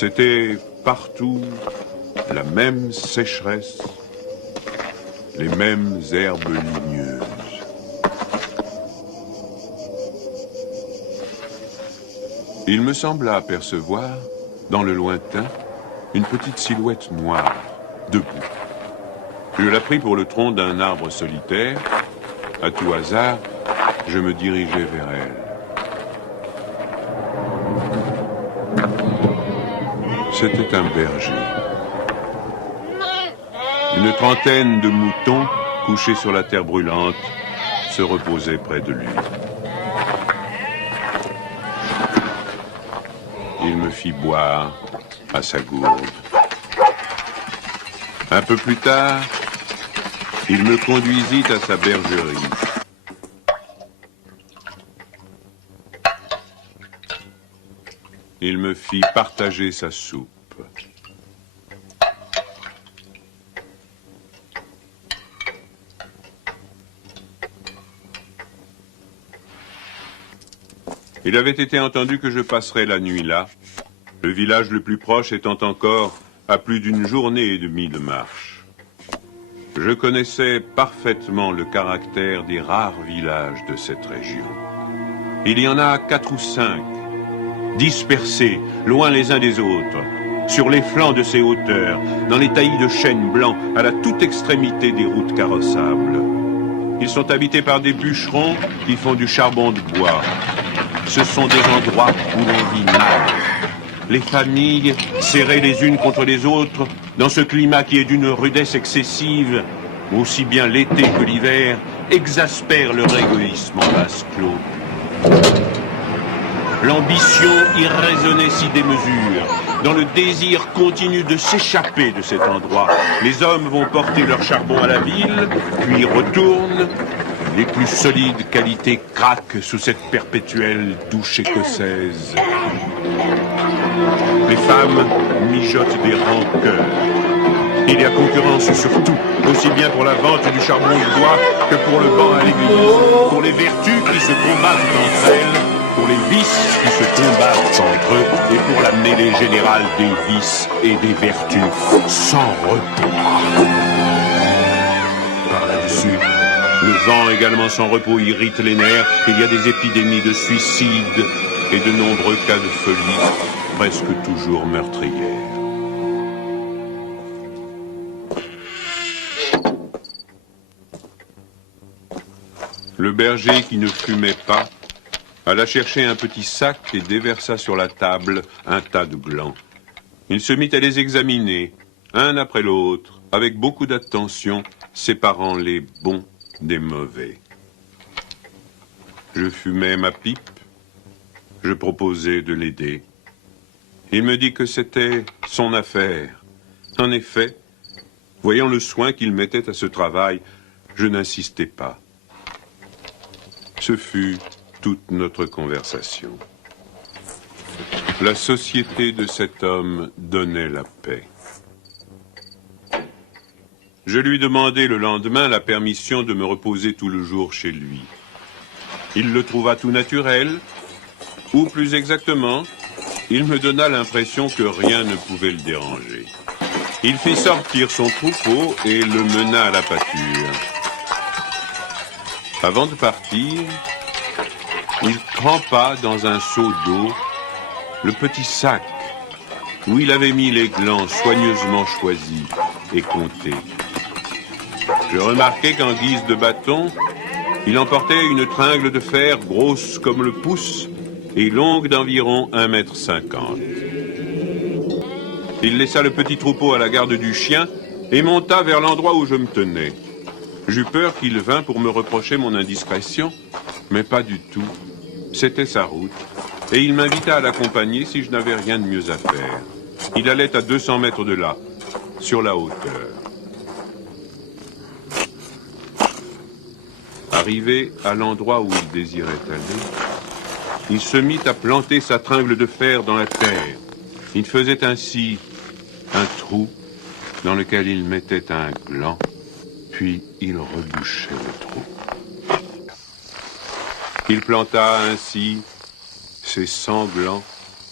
C'était partout la même sécheresse, les mêmes herbes ligneuses. Il me sembla apercevoir, dans le lointain, une petite silhouette noire, debout. Je la pris pour le tronc d'un arbre solitaire. À tout hasard, je me dirigeai vers elle. C'était un berger. Une trentaine de moutons, couchés sur la terre brûlante, se reposaient près de lui. Il me fit boire à sa gourde. Un peu plus tard, il me conduisit à sa bergerie. Il me fit partager sa soupe. Il avait été entendu que je passerais la nuit là, le village le plus proche étant encore à plus d'une journée et demie de marche. Je connaissais parfaitement le caractère des rares villages de cette région. Il y en a 4 ou 5, dispersés, loin les uns des autres, sur les flancs de ces hauteurs, dans les taillis de chênes blancs, à la toute extrémité des routes carrossables. Ils sont habités par des bûcherons qui font du charbon de bois. Ce sont des endroits où l'on vit mal. Les familles, serrées les unes contre les autres, dans ce climat qui est d'une rudesse excessive, aussi bien l'été que l'hiver, exaspèrent leur égoïsme en vase clos. L'ambition irraisonnée s'y démesure. Dans le désir continu de s'échapper de cet endroit, les hommes vont porter leur charbon à la ville, puis retournent. Les plus solides qualités craquent sous cette perpétuelle douche écossaise. Les femmes mijotent des rancœurs. Il y a concurrence sur tout, aussi bien pour la vente du charbon de bois que pour le banc à l'église, pour les vertus qui se combattent entre elles, pour les vices qui se combattent entre eux, et pour la mêlée générale des vices et des vertus sans repos. Par là-dessus, le vent également sans repos irrite les nerfs. Il y a des épidémies de suicide et de nombreux cas de folie, presque toujours meurtrières. Le berger qui ne fumait pas alla chercher un petit sac et déversa sur la table un tas de glands. Il se mit à les examiner, un après l'autre, avec beaucoup d'attention, séparant les bons des mauvais. Je fumais ma pipe, je proposais de l'aider. Il me dit que c'était son affaire. En effet, voyant le soin qu'il mettait à ce travail, je n'insistai pas. Ce fut toute notre conversation. La société de cet homme donnait la paix. Je lui demandai le lendemain la permission de me reposer tout le jour chez lui. Il le trouva tout naturel, ou plus exactement, il me donna l'impression que rien ne pouvait le déranger. Il fit sortir son troupeau et le mena à la pâture. Avant de partir, il trempa dans un seau d'eau le petit sac où il avait mis les glands soigneusement choisis et comptés. Je remarquai qu'en guise de bâton, il emportait une tringle de fer grosse comme le pouce et longue d'environ 1,50 m. Il laissa le petit troupeau à la garde du chien et monta vers l'endroit où je me tenais. J'eus peur qu'il vînt pour me reprocher mon indiscrétion, mais pas du tout. C'était sa route, et il m'invita à l'accompagner si je n'avais rien de mieux à faire. Il allait à 200 mètres de là, sur la hauteur. Arrivé à l'endroit où il désirait aller, il se mit à planter sa tringle de fer dans la terre. Il faisait ainsi un trou dans lequel il mettait un gland, puis il rebouchait le trou. Il planta ainsi ses 100 glands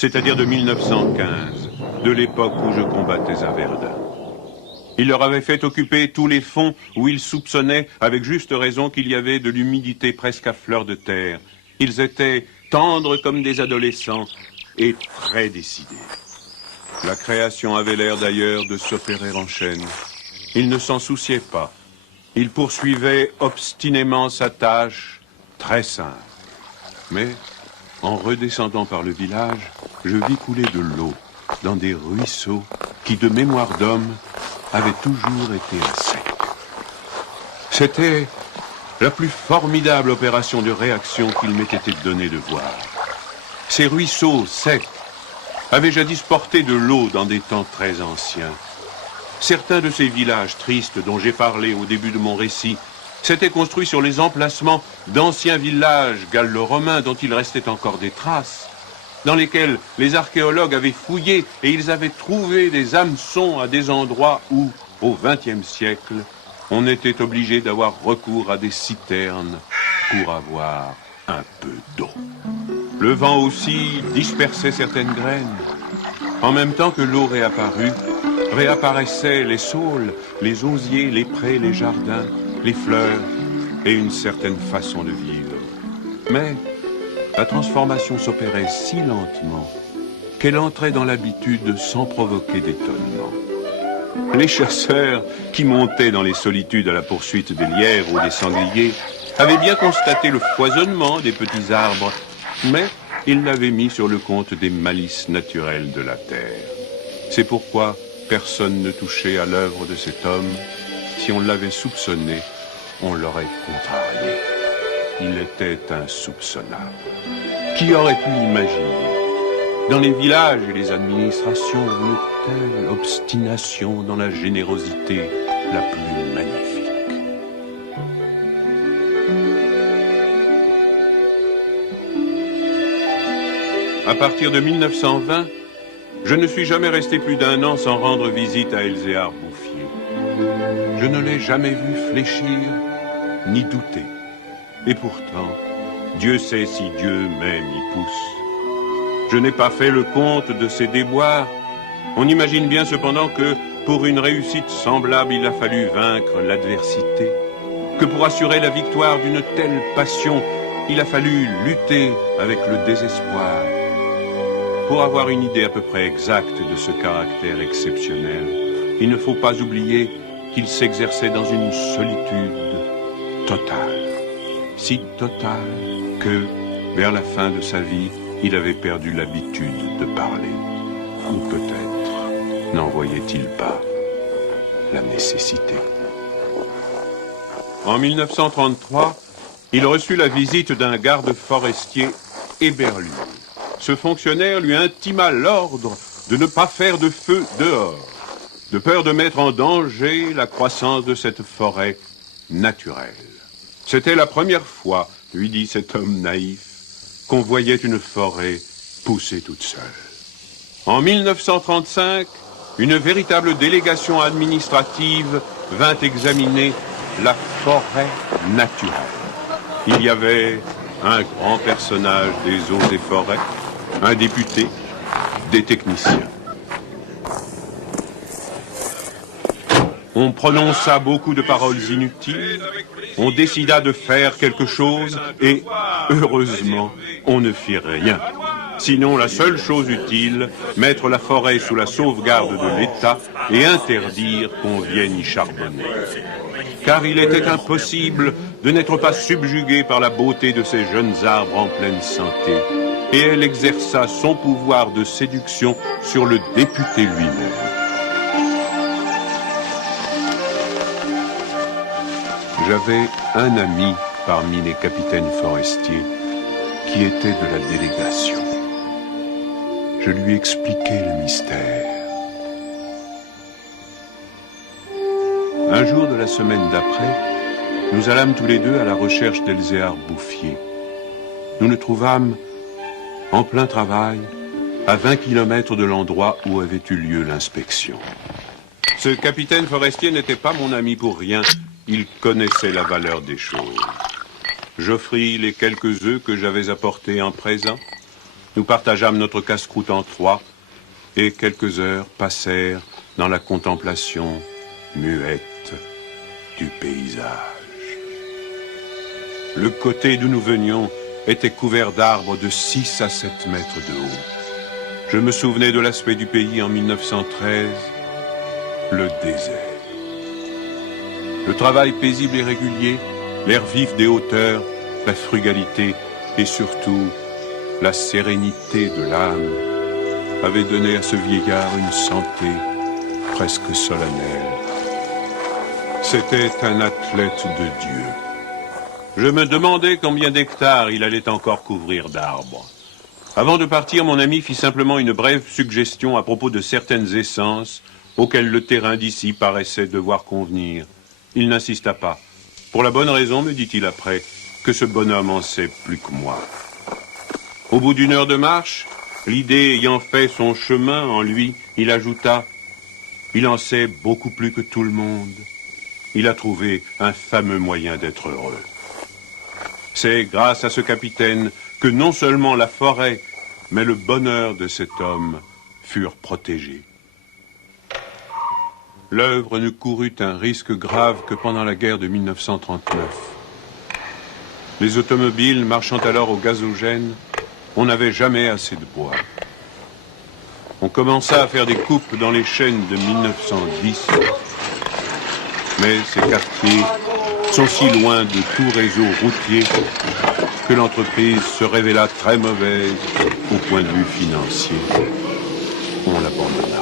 c'est-à-dire de 1915, de l'époque où je combattais à Verdun. Il leur avait fait occuper tous les fonds où ils soupçonnaient, avec juste raison, qu'il y avait de l'humidité presque à fleur de terre. Ils étaient tendres comme des adolescents et très décidés. La création avait l'air d'ailleurs de s'opérer en chaîne. Il ne s'en souciait pas. Il poursuivait obstinément sa tâche, très simple. Mais, en redescendant par le village, je vis couler de l'eau dans des ruisseaux qui, de mémoire d'homme, avaient toujours été à sec. C'était la plus formidable opération de réaction qu'il m'ait été donné de voir. Ces ruisseaux secs avaient jadis porté de l'eau dans des temps très anciens. Certains de ces villages tristes dont j'ai parlé au début de mon récit s'étaient construits sur les emplacements d'anciens villages gallo-romains dont il restait encore des traces, dans lesquels les archéologues avaient fouillé et ils avaient trouvé des hameçons à des endroits où, au XXe siècle, on était obligé d'avoir recours à des citernes pour avoir un peu d'eau. Le vent aussi dispersait certaines graines. En même temps que l'eau réapparut, réapparaissaient les saules, les osiers, les prés, les jardins, les fleurs et une certaine façon de vivre. Mais la transformation s'opérait si lentement qu'elle entrait dans l'habitude sans provoquer d'étonnement. Les chasseurs qui montaient dans les solitudes à la poursuite des lièvres ou des sangliers avaient bien constaté le foisonnement des petits arbres, mais ils l'avaient mis sur le compte des malices naturelles de la terre. C'est pourquoi personne ne touchait à l'œuvre de cet homme. Si on l'avait soupçonné, on l'aurait contrarié. Il était insoupçonnable. Qui aurait pu imaginer, dans les villages et les administrations, une telle obstination dans la générosité la plus magnifique? À partir de 1920, je ne suis jamais resté plus d'un an sans rendre visite à Elzéar Bouffier. Je ne l'ai jamais vu fléchir ni douter. Et pourtant, Dieu sait si Dieu même y pousse. Je n'ai pas fait le compte de ses déboires. On imagine bien cependant que pour une réussite semblable, il a fallu vaincre l'adversité. Que pour assurer la victoire d'une telle passion, il a fallu lutter avec le désespoir. Pour avoir une idée à peu près exacte de ce caractère exceptionnel, il ne faut pas oublier qu'il s'exerçait dans une solitude totale. Si totale que, vers la fin de sa vie, il avait perdu l'habitude de parler. Ou peut-être n'en voyait-il pas la nécessité. En 1933, il reçut la visite d'un garde forestier éberlu. Ce fonctionnaire lui intima l'ordre de ne pas faire de feu dehors, de peur de mettre en danger la croissance de cette forêt naturelle. C'était la première fois, lui dit cet homme naïf, qu'on voyait une forêt pousser toute seule. En 1935, une véritable délégation administrative vint examiner la forêt naturelle. Il y avait un grand personnage des eaux et forêts, un député, des techniciens. On prononça beaucoup de paroles inutiles, on décida de faire quelque chose et, heureusement, on ne fit rien. Sinon, la seule chose utile, mettre la forêt sous la sauvegarde de l'État et interdire qu'on vienne y charbonner. Car il était impossible de n'être pas subjugué par la beauté de ces jeunes arbres en pleine santé. Et elle exerça son pouvoir de séduction sur le député lui-même. J'avais un ami parmi les capitaines forestiers qui était de la délégation. Je lui expliquai le mystère. Un jour de la semaine d'après, nous allâmes tous les deux à la recherche d'Elzéar Bouffier. Nous le trouvâmes en plein travail, à 20 kilomètres de l'endroit où avait eu lieu l'inspection. Ce capitaine forestier n'était pas mon ami pour rien. Il connaissait la valeur des choses. J'offris les quelques œufs que j'avais apportés en présent. Nous partageâmes notre casse-croûte en trois, et quelques heures passèrent dans la contemplation muette du paysage. Le côté d'où nous venions était couvert d'arbres de 6 à 7 mètres de haut. Je me souvenais de l'aspect du pays en 1913, le désert. Le travail paisible et régulier, l'air vif des hauteurs, la frugalité et surtout la sérénité de l'âme avaient donné à ce vieillard une santé presque solennelle. C'était un athlète de Dieu. Je me demandais combien d'hectares il allait encore couvrir d'arbres. Avant de partir, mon ami fit simplement une brève suggestion à propos de certaines essences auxquelles le terrain d'ici paraissait devoir convenir. Il n'insista pas. Pour la bonne raison, me dit-il après, que ce bonhomme en sait plus que moi. Au bout d'une heure de marche, l'idée ayant fait son chemin en lui, il ajouta « Il en sait beaucoup plus que tout le monde. Il a trouvé un fameux moyen d'être heureux. » C'est grâce à ce capitaine que non seulement la forêt, mais le bonheur de cet homme furent protégés. L'œuvre ne courut un risque grave que pendant la guerre de 1939. Les automobiles marchant alors au gazogène, on n'avait jamais assez de bois. On commença à faire des coupes dans les chênes de 1910, mais ces quartiers sont si loin de tout réseau routier que l'entreprise se révéla très mauvaise au point de vue financier. On l'abandonna.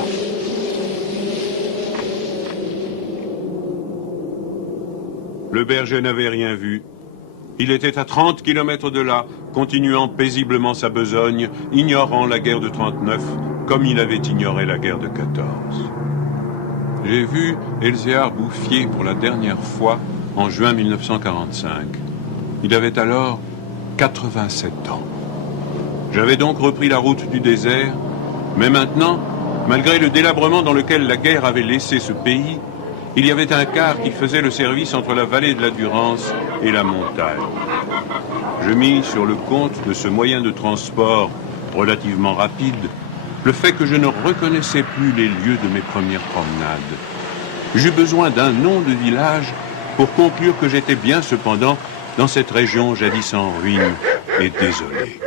Le berger n'avait rien vu. Il était à 30 kilomètres de là, continuant paisiblement sa besogne, ignorant la guerre de 39, comme il avait ignoré la guerre de 14. J'ai vu Elzéar Bouffier pour la dernière fois en juin 1945. Il avait alors 87 ans. J'avais donc repris la route du désert, mais maintenant, malgré le délabrement dans lequel la guerre avait laissé ce pays, il y avait un car qui faisait le service entre la vallée de la Durance et la montagne. Je mis sur le compte de ce moyen de transport relativement rapide le fait que je ne reconnaissais plus les lieux de mes premières promenades. J'eus besoin d'un nom de village pour conclure que j'étais bien cependant dans cette région jadis en ruine et désolée.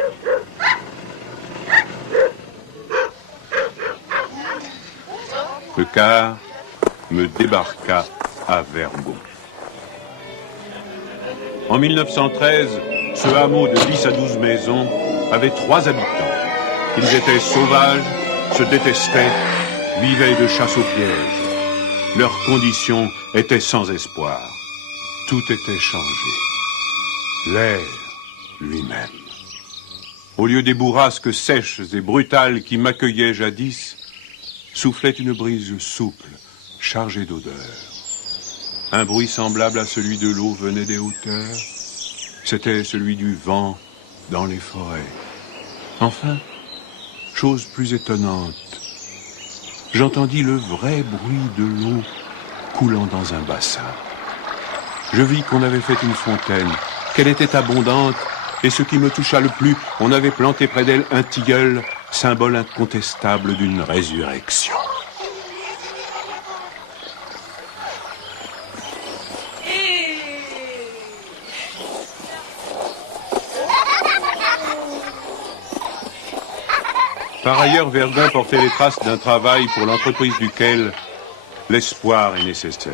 Le car me débarqua à Vergaux. En 1913, ce hameau de 10 à 12 maisons avait 3 habitants. Ils étaient sauvages, se détestaient, vivaient de chasse au piège. Leurs conditions étaient sans espoir. Tout était changé. L'air lui-même. Au lieu des bourrasques sèches et brutales qui m'accueillaient jadis, soufflait une brise souple, chargée d'odeurs. Un bruit semblable à celui de l'eau venait des hauteurs. C'était celui du vent dans les forêts. Enfin, chose plus étonnante, j'entendis le vrai bruit de l'eau coulant dans un bassin. Je vis qu'on avait fait une fontaine, qu'elle était abondante, et ce qui me toucha le plus, on avait planté près d'elle un tilleul, symbole incontestable d'une résurrection. Par ailleurs, Vergaux portait les traces d'un travail pour l'entreprise duquel l'espoir est nécessaire.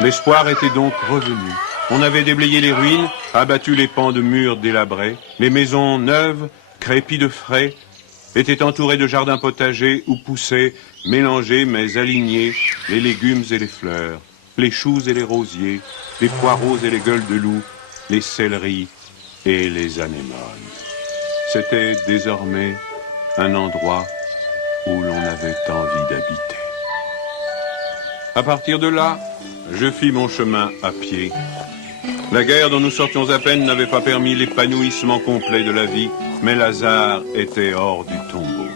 L'espoir était donc revenu. On avait déblayé les ruines, abattu les pans de murs délabrés. Les maisons neuves, crépies de frais, étaient entourées de jardins potagers où poussaient, mélangés mais alignés, les légumes et les fleurs, les choux et les rosiers, les poireaux et les gueules de loup, les céleris et les anémones. C'était désormais un endroit où l'on avait envie d'habiter. À partir de là, je fis mon chemin à pied. La guerre dont nous sortions à peine n'avait pas permis l'épanouissement complet de la vie, mais Lazare était hors du tombeau.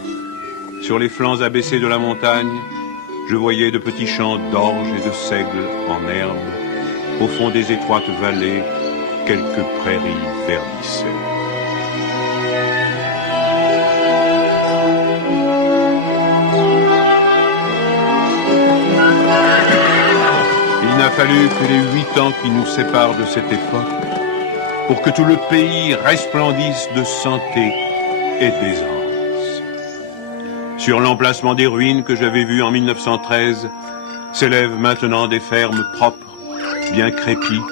Sur les flancs abaissés de la montagne, je voyais de petits champs d'orge et de seigle en herbe. Au fond des étroites vallées, quelques prairies verdissaient. fallu que les 8 ans qui nous séparent de cette époque pour que tout le pays resplendisse de santé et d'aisance. Sur l'emplacement des ruines que j'avais vues en 1913, s'élèvent maintenant des fermes propres, bien crépies,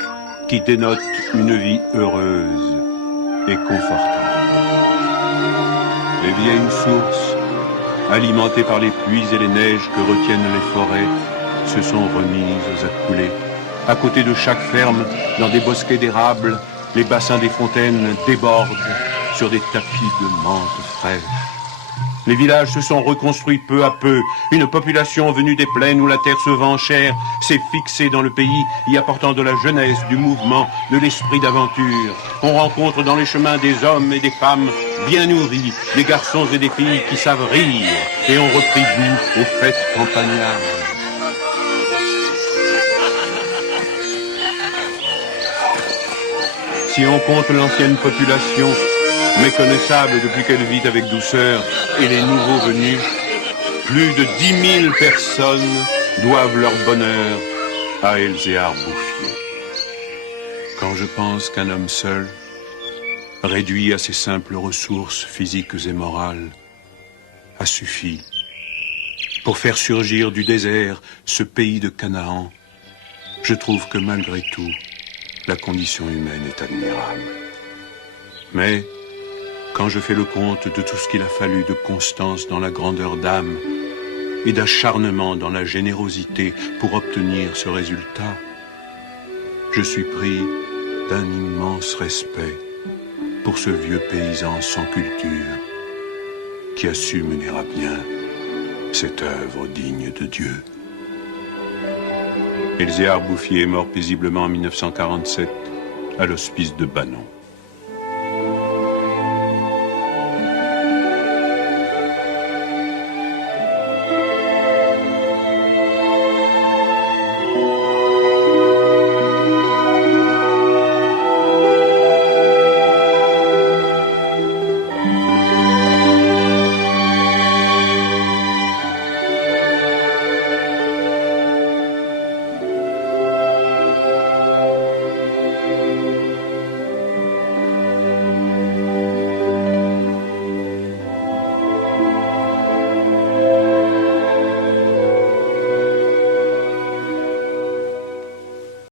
qui dénotent une vie heureuse et confortable. Les vieilles sources, alimentées par les pluies et les neiges que retiennent les forêts, se sont remises à couler. À côté de chaque ferme, dans des bosquets d'érables, les bassins des fontaines débordent sur des tapis de menthe fraîche. Les villages se sont reconstruits peu à peu. Une population venue des plaines où la terre se vend chère s'est fixée dans le pays, y apportant de la jeunesse, du mouvement, de l'esprit d'aventure. On rencontre dans les chemins des hommes et des femmes bien nourris, des garçons et des filles qui savent rire et ont repris goût aux fêtes campagnardes. Si on compte l'ancienne population, méconnaissable depuis qu'elle vit avec douceur, et les nouveaux venus, plus de 10 000 personnes doivent leur bonheur à Elzéar Bouffier. Quand je pense qu'un homme seul, réduit à ses simples ressources physiques et morales, a suffi pour faire surgir du désert ce pays de Canaan, je trouve que malgré tout, la condition humaine est admirable. Mais, quand je fais le compte de tout ce qu'il a fallu de constance dans la grandeur d'âme et d'acharnement dans la générosité pour obtenir ce résultat, je suis pris d'un immense respect pour ce vieux paysan sans culture qui a su mener à bien cette œuvre digne de Dieu. Elzéar Bouffier est mort paisiblement en 1947 à l'hospice de Banon.